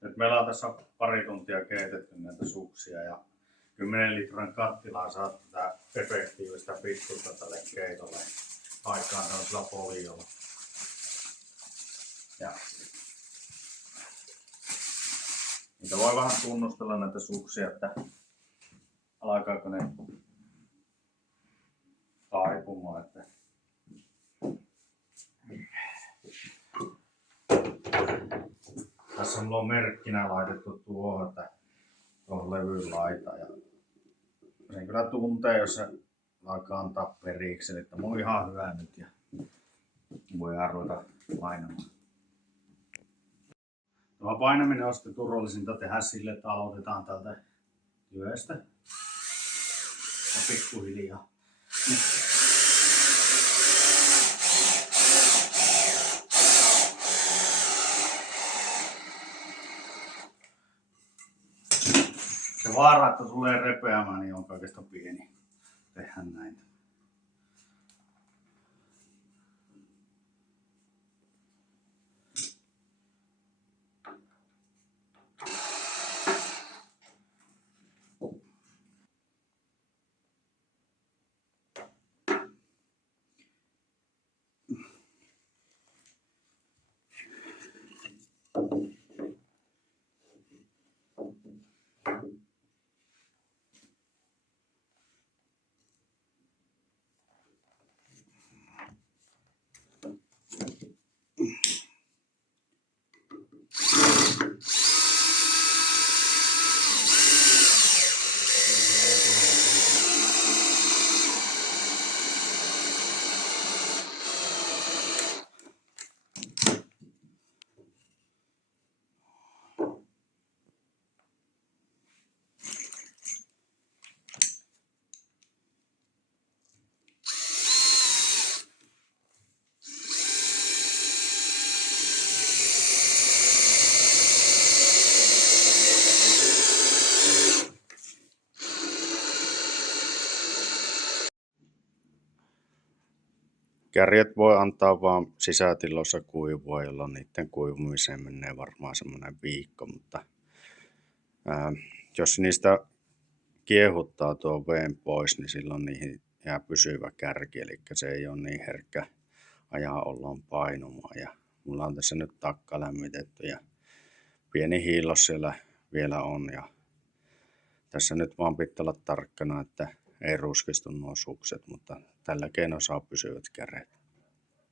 Nyt meillä on tässä pari tuntia keitetty näitä suksia ja 10 litran kattilaa saa tätä efektiivistä pitkuutta tälle keitolle aikaan tällaisella foliolla. Ja niitä voi vähän tunnustella näitä suksia, että alkaako ne taipumaan. Että tässä mulla on merkkinä laitettu tuohon, että tuohon levyn laita. Ja sen kyllä tuntee, jos se alkaa antaa periksi. Eli tämä on ihan hyvä nyt ja voidaan ruveta painamaan. Tämä painaminen on sitten turvallisinta tehdä sille, että aloitetaan täältä työstä ja pikkuhiljaa. Se vaara, että tulee repeämään, niin on kaikesta pieni. Tehdään näin. Kärjet voi antaa vaan sisätiloissa kuivua, jolloin niiden kuivumiseen menee varmaan semmoinen viikko, mutta jos niistä kiehuttaa tuon veen pois, niin silloin niihin jää pysyvä kärki, eli se ei ole niin herkkä ajan ollaan painumaan. Ja mulla on tässä nyt takka lämmitetty ja pieni hiillos siellä vielä on. Ja tässä nyt vaan pitää olla tarkkana, että ei ruskistu nuo sukset, mutta tällä keinoin saa pysyvät käret.